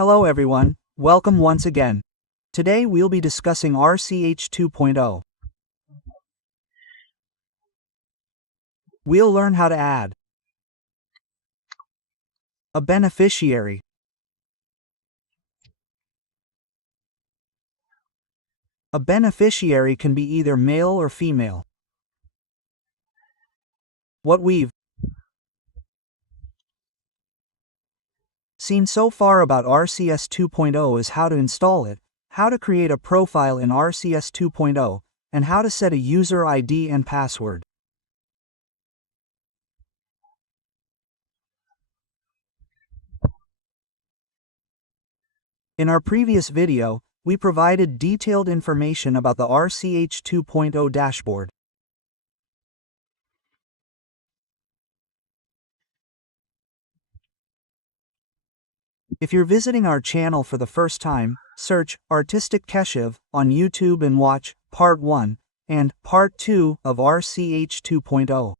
Hello everyone, welcome once again. Today we'll be discussing RCH 2.0. We'll learn how to add a beneficiary. A beneficiary can be either male or female. What we've seen so far about RCH 2.0 is how to install it, how to create a profile in RCH 2.0, and how to set a user ID and password. In our previous video, we provided detailed information about the RCH 2.0 dashboard. If you're visiting our channel for the first time, search Artistic Keshav on YouTube and watch Part 1 and Part 2 of RCH 2.0.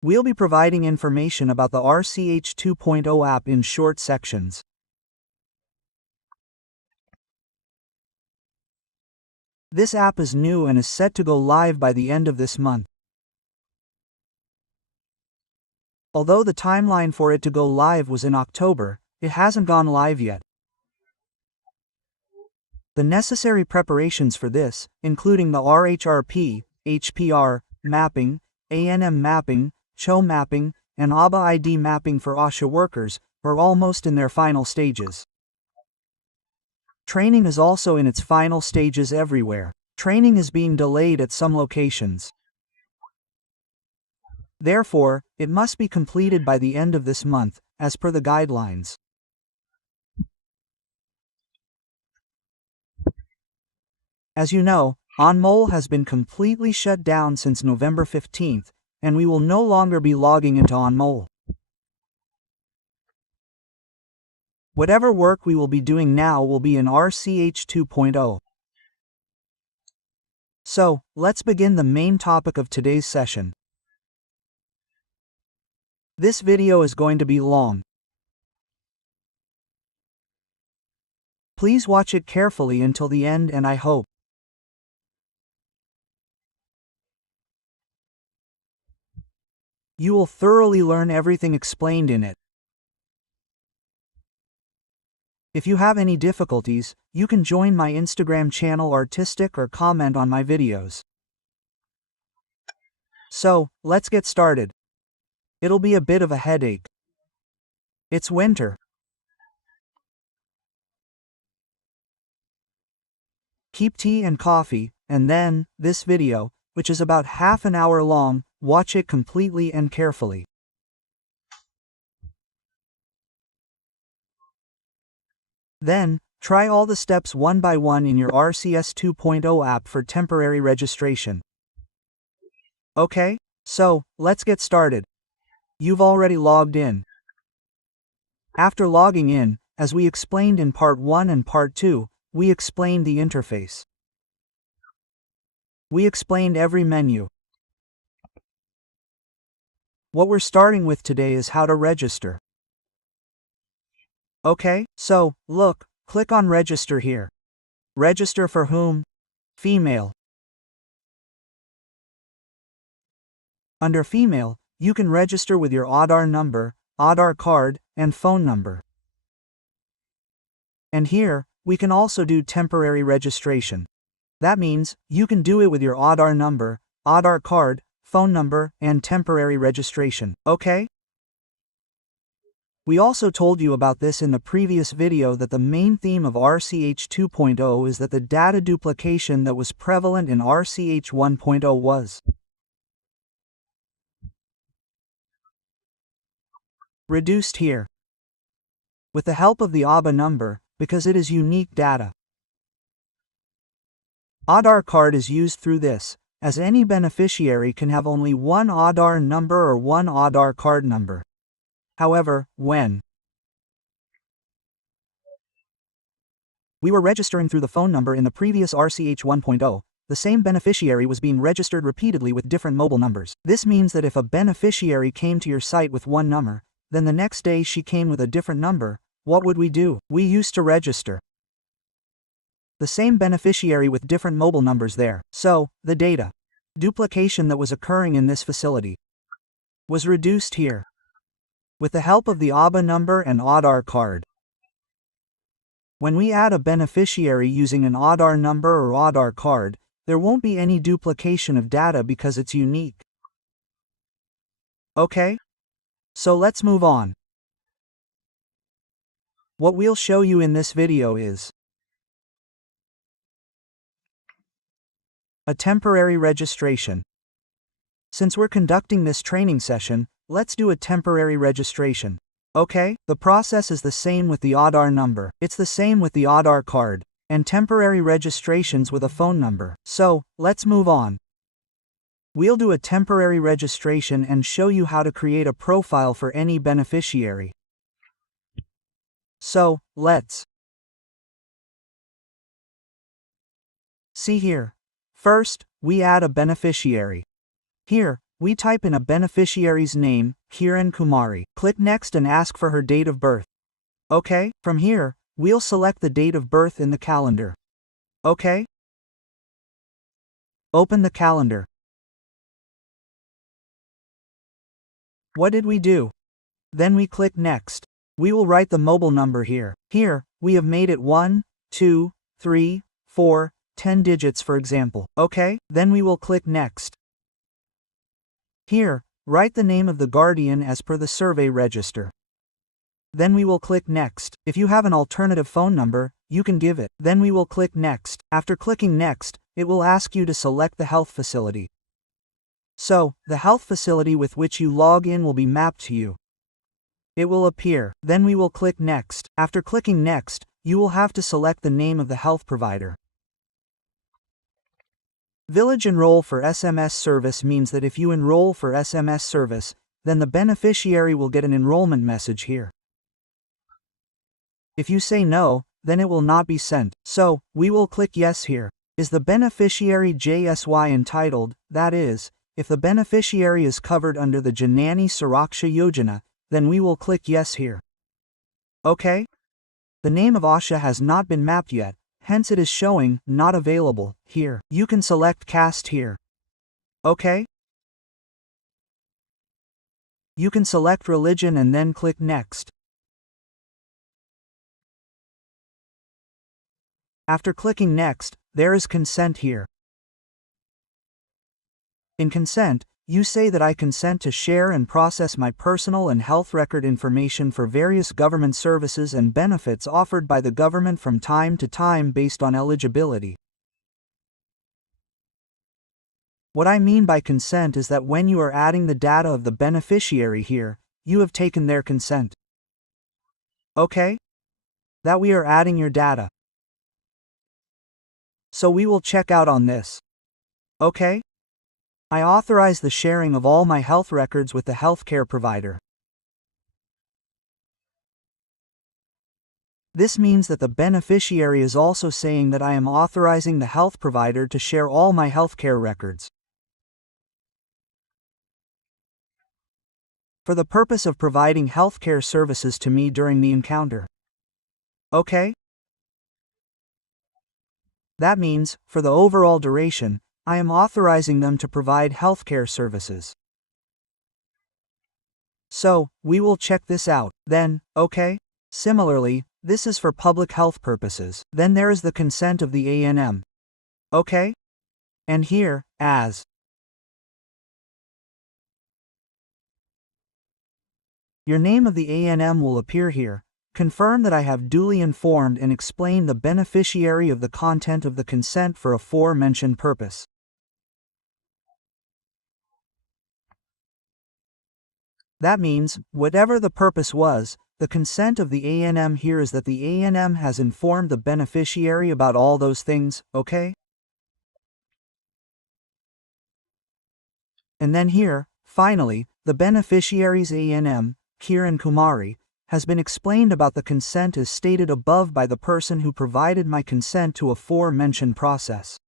We'll be providing information about the RCH 2.0 app in short sections. This app is new and is set to go live by the end of this month. Although the timeline for it to go live was in October, it hasn't gone live yet. The necessary preparations for this, including the RHRP, HPR, mapping, ANM mapping, CHO mapping, and ABA ID mapping for OSHA workers, are almost in their final stages. Training is also in its final stages everywhere. Training is being delayed at some locations. Therefore, it must be completed by the end of this month, as per the guidelines. As you know, OnMole has been completely shut down since November 15th, and we will no longer be logging into OnMole. Whatever work we will be doing now will be in RCH 2.0. So, let's begin the main topic of today's session. This video is going to be long. Please watch it carefully until the end, and I hope you will thoroughly learn everything explained in it. If you have any difficulties, you can join my Instagram channel Artistic or comment on my videos. So, let's get started. It'll be a bit of a headache. It's winter. Keep tea and coffee, and then, this video, which is about half an hour long, watch it completely and carefully. Then, try all the steps one by one in your RCH 2.0 app for temporary registration. Okay, so, let's get started. You've already logged in. After logging in, as we explained in Part 1 and Part 2, we explained the interface. We explained every menu. What we're starting with today is how to register. Okay, so, look, click on Register here. Register for whom? Female. Under Female, you can register with your Aadhaar number, Aadhaar card, and phone number. And here, we can also do temporary registration. That means, you can do it with your Aadhaar number, Aadhaar card, phone number, and temporary registration, okay? We also told you about this in the previous video that the main theme of RCH 2.0 is that the data duplication that was prevalent in RCH 1.0 was reduced here. With the help of the ABA number, because it is unique data. Aadhaar card is used through this, as any beneficiary can have only one Aadhaar number or one Aadhaar card number. However, when we were registering through the phone number in the previous RCH 1.0, the same beneficiary was being registered repeatedly with different mobile numbers. This means that if a beneficiary came to your site with one number, then the next day she came with a different number, what would we do? We used to register the same beneficiary with different mobile numbers there. So, the data duplication that was occurring in this facility was reduced here with the help of the ABA number and ADR card. When we add a beneficiary using an ADR number or ADR card, there won't be any duplication of data because it's unique. Okay? So let's move on. What we'll show you in this video is a temporary registration. Since we're conducting this training session, let's do a temporary registration. Okay? The process is the same with the ADR number. It's the same with the ADR card, and temporary registrations with a phone number. So, let's move on. We'll do a temporary registration and show you how to create a profile for any beneficiary. So, let's see here. First, we add a beneficiary. Here, we type in a beneficiary's name, Kiran Kumari. Click Next and ask for her date of birth. Okay, from here, we'll select the date of birth in the calendar. Okay? Open the calendar. What did we do? Then we click Next. We will write the mobile number here. Here, we have made it 1, 2, 3, 4, 10 digits for example. Okay? Then we will click Next. Here, write the name of the guardian as per the survey register. Then we will click Next. If you have an alternative phone number, you can give it. Then we will click Next. After clicking Next, it will ask you to select the health facility. So, the health facility with which you log in will be mapped to you. It will appear. Then we will click Next. After clicking Next, you will have to select the name of the health provider. Village enroll for SMS service means that if you enroll for SMS service, then the beneficiary will get an enrollment message here. If you say no, then it will not be sent. So, we will click Yes here. Is the beneficiary JSY entitled? That is, if the beneficiary is covered under the Janani Suraksha Yojana, then we will click Yes here. Okay? The name of Asha has not been mapped yet, hence it is showing not available here. You can select caste here. Okay? You can select religion and then click Next. After clicking Next, there is consent here. In consent, you say that I consent to share and process my personal and health record information for various government services and benefits offered by the government from time to time based on eligibility. What I mean by consent is that when you are adding the data of the beneficiary here, you have taken their consent. Okay? That we are adding your data. So we will check out on this. Okay? I authorize the sharing of all my health records with the healthcare provider. This means that the beneficiary is also saying that I am authorizing the health provider to share all my healthcare records for the purpose of providing healthcare services to me during the encounter. Okay? That means, for the overall duration, I am authorizing them to provide healthcare services. So, we will check this out, then, okay? Similarly, this is for public health purposes. Then there is the consent of the ANM. Okay? And here, as your name of the ANM will appear here. Confirm that I have duly informed and explained the beneficiary of the content of the consent for aforementioned purpose. That means, whatever the purpose was, the consent of the ANM here is that the ANM has informed the beneficiary about all those things, okay? And then here, finally, the beneficiary's ANM, Kiran Kumari, has been explained about the consent as stated above by the person who provided my consent to aforementioned process.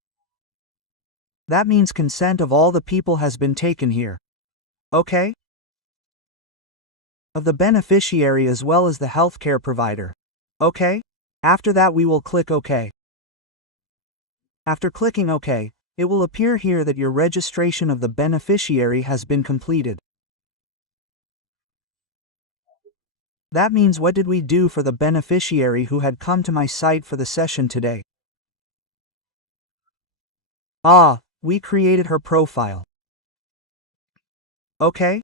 That means consent of all the people has been taken here. Okay? Of the beneficiary as well as the healthcare provider. Okay? After that we will click OK. After clicking OK, it will appear here that your registration of the beneficiary has been completed. That means what did we do for the beneficiary who had come to my site for the session today? We created her profile. Okay?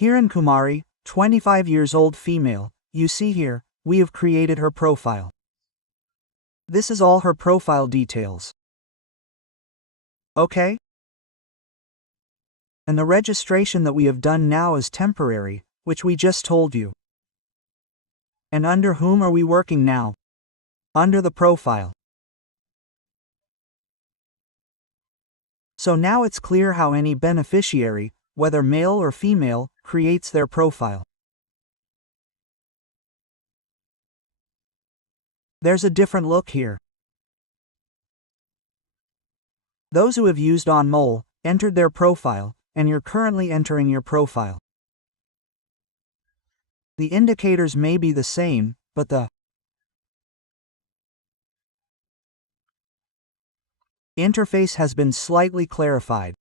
Hiran Kumari, 25 years old female, you see here, we have created her profile. This is all her profile details. Okay? And the registration that we have done now is temporary, which we just told you. And under whom are we working now? Under the profile. So now it's clear how any beneficiary, whether male or female, creates their profile. There's a different look here. Those who have used OnMole, entered their profile, and you're currently entering your profile. The indicators may be the same, but the interface has been slightly clarified.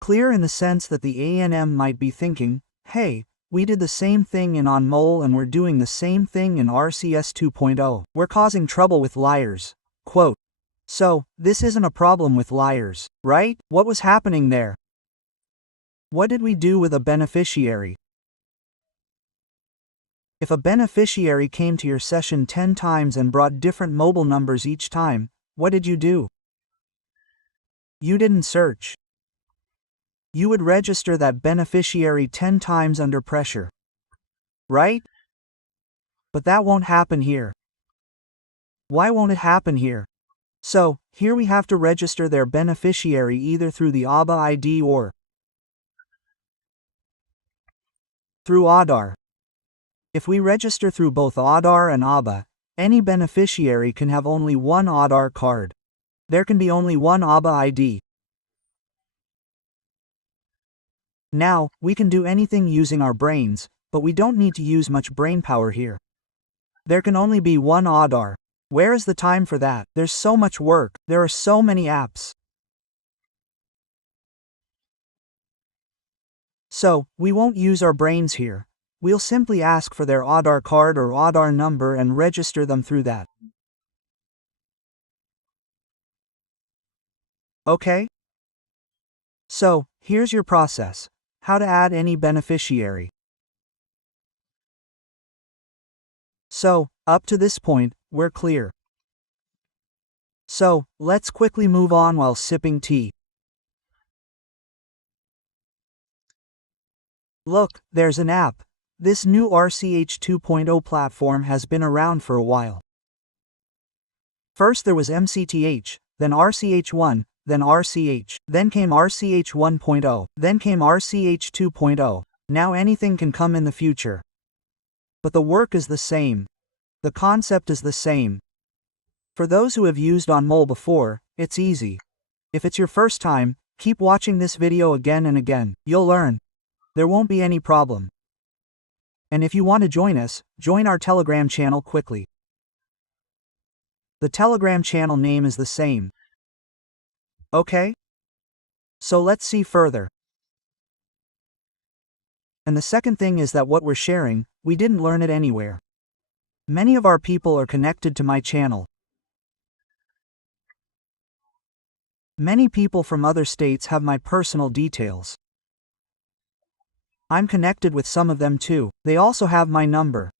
Clear in the sense that the ANM might be thinking, hey, we did the same thing in OnMole and we're doing the same thing in RCS 2.0. We're causing trouble with liars. Quote. So, this isn't a problem with liars, right? What was happening there? What did we do with a beneficiary? If a beneficiary came to your session 10 times and brought different mobile numbers each time, what did you do? You didn't search. You would register that beneficiary 10 times under pressure. Right? But that won't happen here. Why won't it happen here? So, here we have to register their beneficiary either through the ABA ID or through Aadhaar. If we register through both Aadhaar and ABA, any beneficiary can have only one Aadhaar card. There can be only one ABA ID. Now, we can do anything using our brains, but we don't need to use much brainpower here. There can only be one Aadhaar. Where is the time for that? There's so much work, there are so many apps. So, we won't use our brains here. We'll simply ask for their Aadhaar card or Aadhaar number and register them through that. Okay? So, here's your process. How to add any beneficiary. So, up to this point, we're clear. So, let's quickly move on while sipping tea. Look, there's an app. This new RCH 2.0 platform has been around for a while. First there was MCTH, then RCH1, then RCH, then came RCH 1.0, then came RCH 2.0. Now anything can come in the future. But the work is the same. The concept is the same. For those who have used OnMole before, it's easy. If it's your first time, keep watching this video again and again. You'll learn. There won't be any problem. And if you want to join us, join our Telegram channel quickly. The Telegram channel name is the same. Okay? So let's see further. And the second thing is that what we're sharing, we didn't learn it anywhere. Many of our people are connected to my channel. Many people from other states have my personal details. I'm connected with some of them too. They also have my number.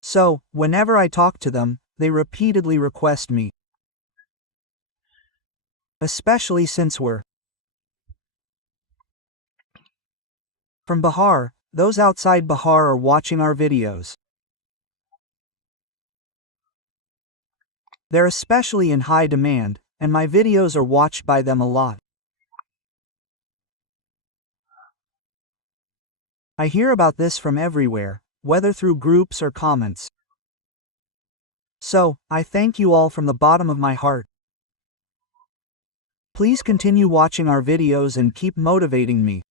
So, whenever I talk to them, they repeatedly request me. Especially since we're from Bihar, those outside Bihar are watching our videos. They're especially in high demand, and my videos are watched by them a lot. I hear about this from everywhere, whether through groups or comments. So, I thank you all from the bottom of my heart. Please continue watching our videos and keep motivating me.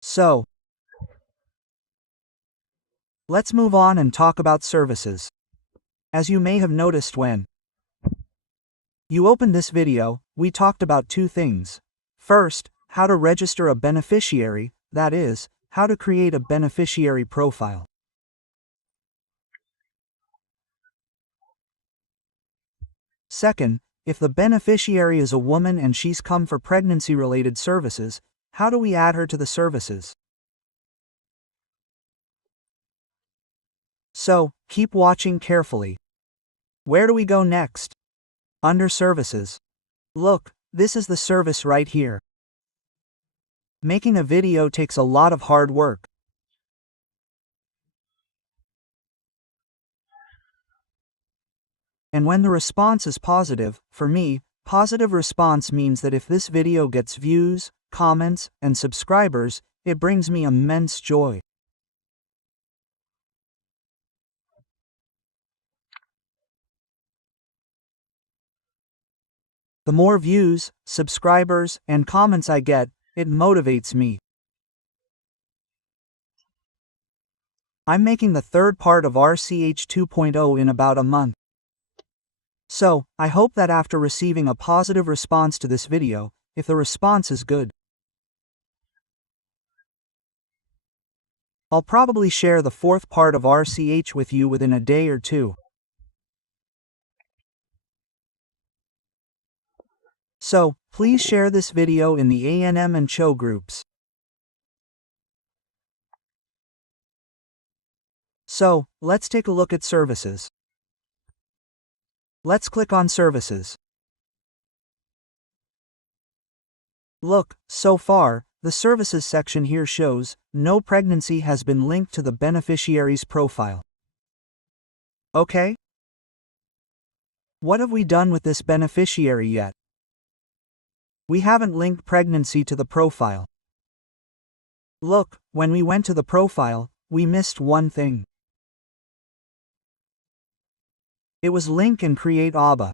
So, let's move on and talk about services. As you may have noticed when you opened this video, we talked about two things. First, how to register a beneficiary, that is, how to create a beneficiary profile. Second, if the beneficiary is a woman and she's come for pregnancy-related services, how do we add her to the services? So, keep watching carefully. Where do we go next? Under Services. Look, this is the service right here. Making a video takes a lot of hard work. And when the response is positive, for me, positive response means that if this video gets views, comments, and subscribers, it brings me immense joy. The more views, subscribers, and comments I get, it motivates me. I'm making the third part of RCH 2.0 in about a month. So, I hope that after receiving a positive response to this video, if the response is good, I'll probably share the fourth part of RCH with you within a day or two. So, please share this video in the ANM and CHO groups. So, let's take a look at services. Let's click on Services. Look, so far, the Services section here shows, no pregnancy has been linked to the beneficiary's profile. Okay? What have we done with this beneficiary yet? We haven't linked pregnancy to the profile. Look, when we went to the profile, we missed one thing. It was link and create ABA.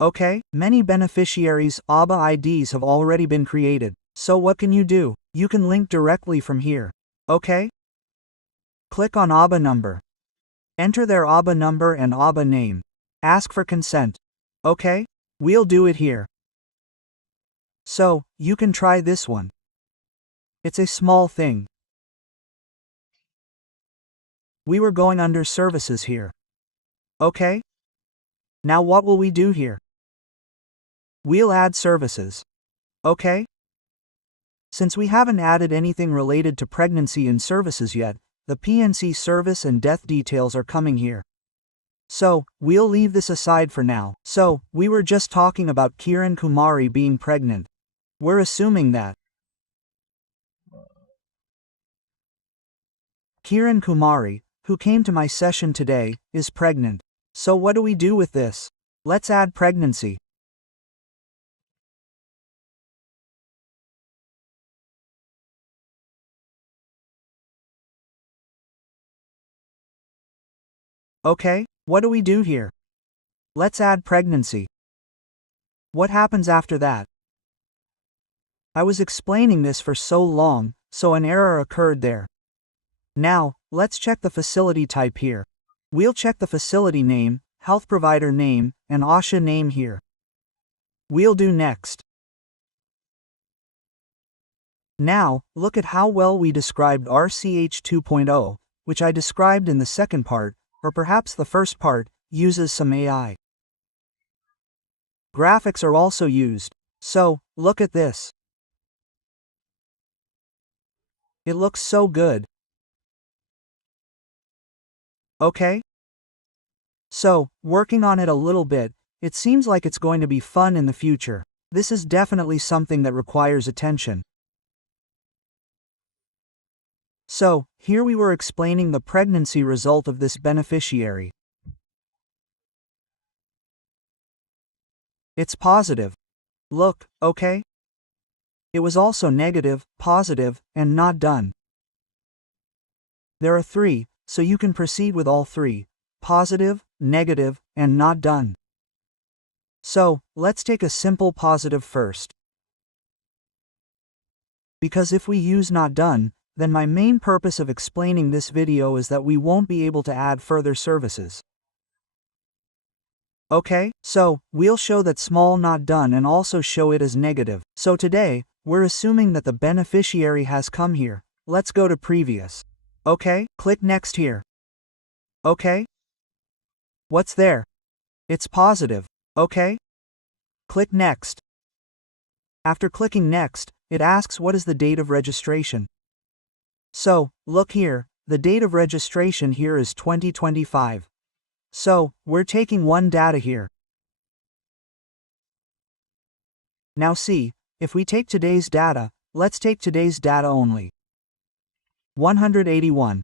Okay, many beneficiaries' ABA IDs have already been created, so what can you do? You can link directly from here. Okay? Click on ABA number. Enter their ABA number and ABA name. Ask for consent. Okay? We'll do it here. So, you can try this one. It's a small thing. We were going under Services here. Okay? Now what will we do here? We'll add services. Okay? Since we haven't added anything related to pregnancy in services yet, the PNC service and death details are coming here. So, we'll leave this aside for now. So, we were just talking about Kiran Kumari being pregnant. We're assuming that Kiran Kumari, who came to my session today, is pregnant. So what do we do with this? Let's add pregnancy. Okay, what do we do here? Let's add pregnancy. What happens after that? I was explaining this for so long, so an error occurred there. Now, let's check the facility type here. We'll check the facility name, health provider name, and ASHA name here. We'll do next. Now, look at how well we described RCH 2.0, which I described in the second part, or perhaps the first part, uses some AI. Graphics are also used. So, look at this. It looks so good. Okay? So, working on it a little bit, it seems like it's going to be fun in the future. This is definitely something that requires attention. So, here we were explaining the pregnancy result of this beneficiary. It's positive. Look, okay? It was also negative, positive, and not done. There are three, so you can proceed with all three. positive, negative, and not done. So, let's take a simple positive first. Because if we use not done, then my main purpose of explaining this video is that we won't be able to add further services. Okay, so, we'll show that small not done and also show it as negative. So today, we're assuming that the beneficiary has come here. Let's go to previous. Okay, click next here. Okay. What's there? It's positive. Okay. Click next. After clicking next, it asks what is the date of registration. So, look here, the date of registration here is 2025. So, we're taking one data here. Now see, if we take today's data, let's take today's data only. 181.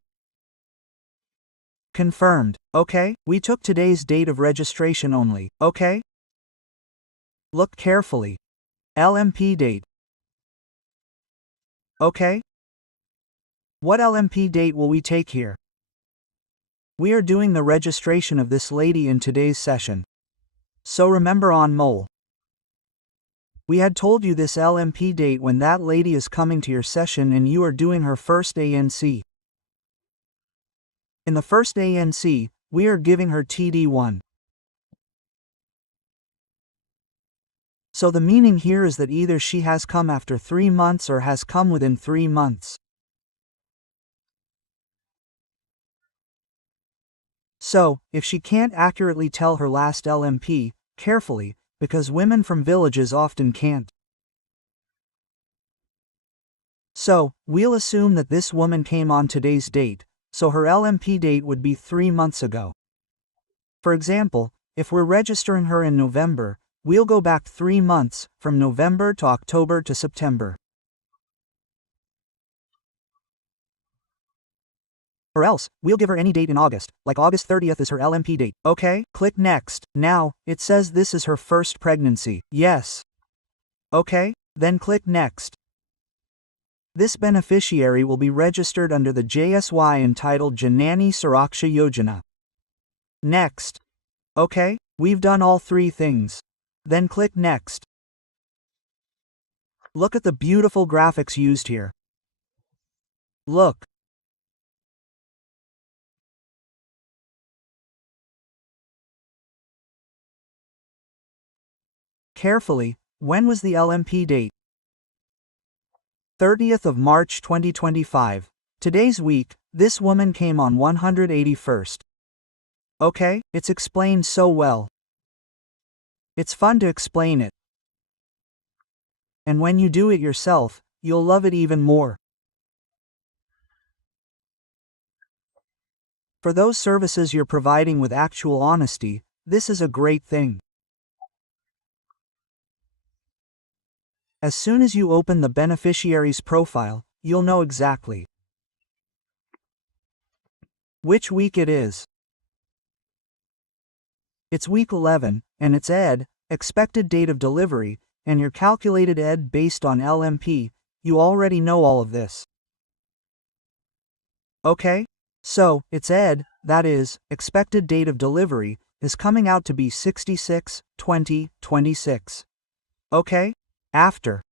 Confirmed. Okay, we took today's date of registration only. Okay? Look carefully. LMP date. Okay? What LMP date will we take here? We are doing the registration of this lady in today's session. So remember on mole. We had told you this LMP date when that lady is coming to your session and you are doing her first ANC. In the first ANC, we are giving her TD1. So the meaning here is that either she has come after 3 months or has come within 3 months. So, if she can't accurately tell her last LMP, carefully, because women from villages often can't. So, we'll assume that this woman came on today's date, so her LMP date would be 3 months ago. For example, if we're registering her in November, we'll go back 3 months, from November to October to September. Or else, we'll give her any date in August, like August 30th is her LMP date. Okay, click next. Now, it says this is her first pregnancy. Yes. Okay, then click next. This beneficiary will be registered under the JSY entitled Janani Suraksha Yojana. Next. Okay, we've done all 3 things. Then click next. Look at the beautiful graphics used here. Look. Carefully, when was the LMP date? 30th of March 2025. Today's week, this woman came on 181st. Okay, it's explained so well. It's fun to explain it. And when you do it yourself, you'll love it even more. For those services you're providing with actual honesty, this is a great thing. As soon as you open the beneficiary's profile, you'll know exactly which week it is. It's week 11, and it's ED, expected date of delivery, and your calculated ED based on LMP. You already know all of this. Okay? So, its ED, that is, expected date of delivery, is coming out to be 66/20/26. Okay? After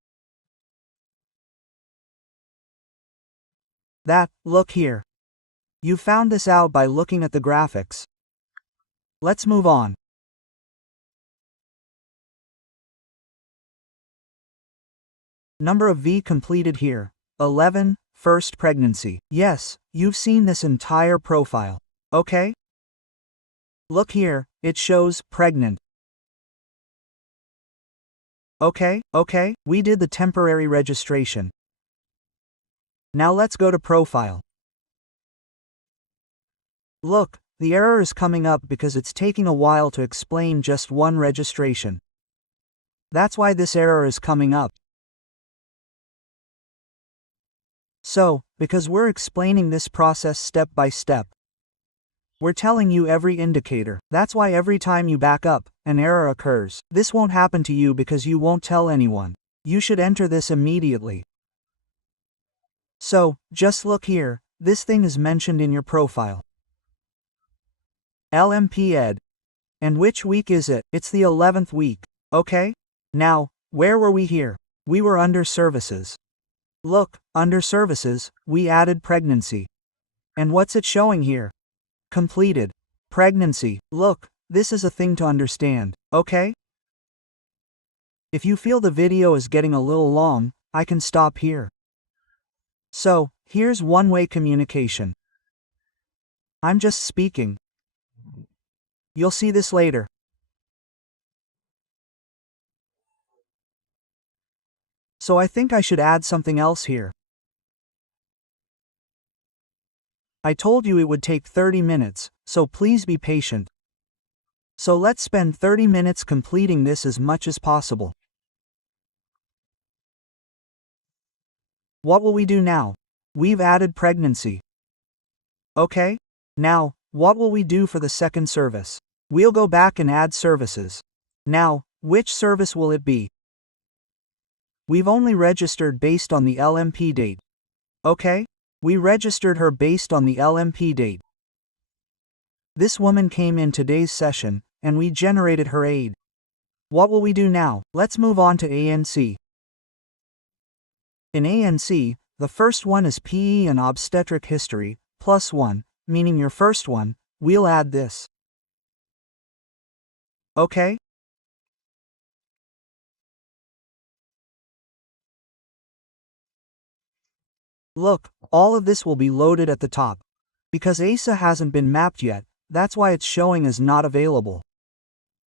that, look here. You found this out by looking at the graphics. Let's move on. Number of V completed here. 11, first pregnancy. Yes, you've seen this entire profile. Okay? Look here, it shows pregnant. Okay, we did the temporary registration. Now let's go to profile. Look, the error is coming up because it's taking a while to explain just one registration. That's why this error is coming up. So, because we're explaining this process step by step, we're telling you every indicator. That's why every time you back up, an error occurs. This won't happen to you because you won't tell anyone. You should enter this immediately. So, just look here, this thing is mentioned in your profile. LMP Ed. And which week is it? It's the 11th week. Okay? Now, where were we here? We were under services. Look, under services, we added pregnancy. And what's it showing here? Completed. Pregnancy. Look, this is a thing to understand, okay? If you feel the video is getting a little long, I can stop here. So, here's one-way communication. I'm just speaking. You'll see this later. So I think I should add something else here. I told you it would take 30 minutes, so please be patient. So let's spend 30 minutes completing this as much as possible. What will we do now? We've added pregnancy. Okay? Now, what will we do for the second service? We'll go back and add services. Now, which service will it be? We've only registered based on the LMP date. Okay? We registered her based on the LMP date. This woman came in today's session, and we generated her aid. What will we do now? Let's move on to ANC. In ANC, the first one is PE and obstetric history, +1, meaning your first one. We'll add this. Okay? Look, all of this will be loaded at the top. Because ASA hasn't been mapped yet, that's why it's showing as not available.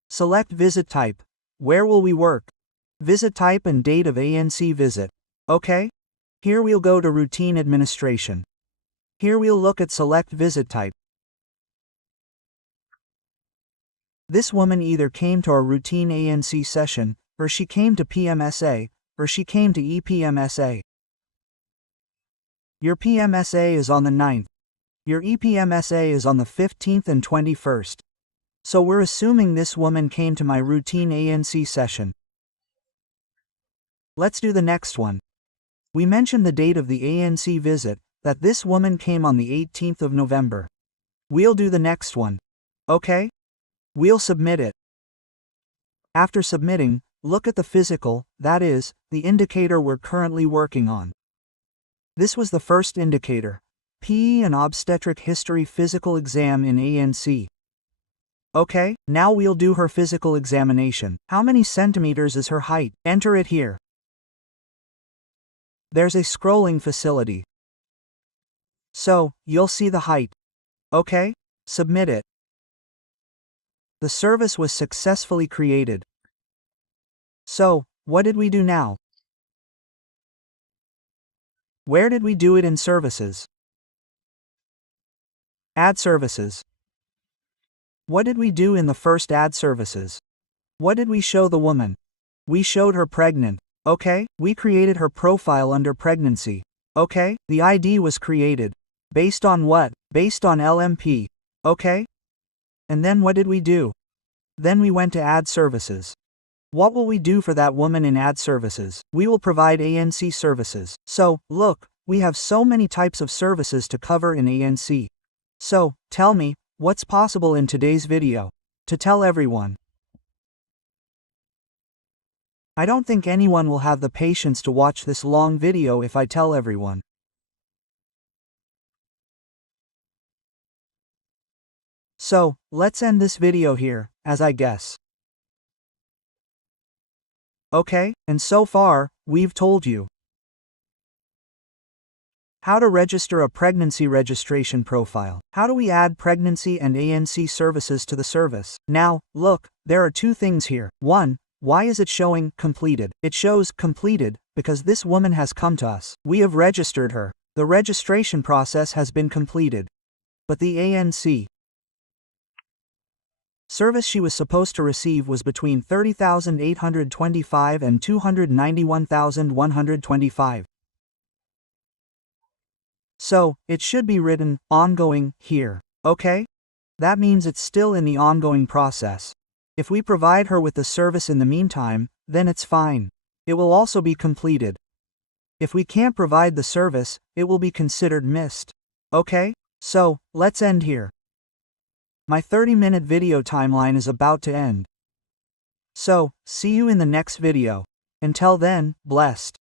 Select visit type. Where will we work? Visit type and date of ANC visit. Okay? Here we'll go to routine administration. Here we'll look at select visit type. This woman either came to our routine ANC session, or she came to PMSA, or she came to EPMSA. Your PMSA is on the 9th. Your EPMSA is on the 15th and 21st. So we're assuming this woman came to my routine ANC session. Let's do the next one. We mentioned the date of the ANC visit, that this woman came on the 18th of November. We'll do the next one. Okay? We'll submit it. After submitting, look at the physical, that is, the indicator we're currently working on. This was the first indicator, PE and obstetric history physical exam in ANC. Okay, now we'll do her physical examination. How many centimeters is her height? Enter it here. There's a scrolling facility. So, you'll see the height. Okay, submit it. The service was successfully created. So, what did we do now? Where did we do it in services? Add services. What did we do in the first add services? What did we show the woman? We showed her pregnant. Okay, we created her profile under pregnancy. Okay, the ID was created. Based on what? Based on LMP. Okay? And then what did we do? Then we went to add services. What will we do for that woman in add services? We will provide ANC services. So, look, we have so many types of services to cover in ANC. So, tell me, what's possible in today's video? To tell everyone. I don't think anyone will have the patience to watch this long video if I tell everyone. So, let's end this video here, as I guess. Okay, and so far, we've told you how to register a pregnancy registration profile. How do we add pregnancy and ANC services to the service? Now, look, there are two things here. One, why is it showing completed? It shows completed because this woman has come to us. We have registered her. The registration process has been completed. But the ANC service she was supposed to receive was between 30,825 and 291,125. So, it should be written, ongoing, here, okay? That means it's still in the ongoing process. If we provide her with the service in the meantime, then it's fine. It will also be completed. If we can't provide the service, it will be considered missed. Okay? So, let's end here. My 30-minute video timeline is about to end. So, see you in the next video. Until then, blessed.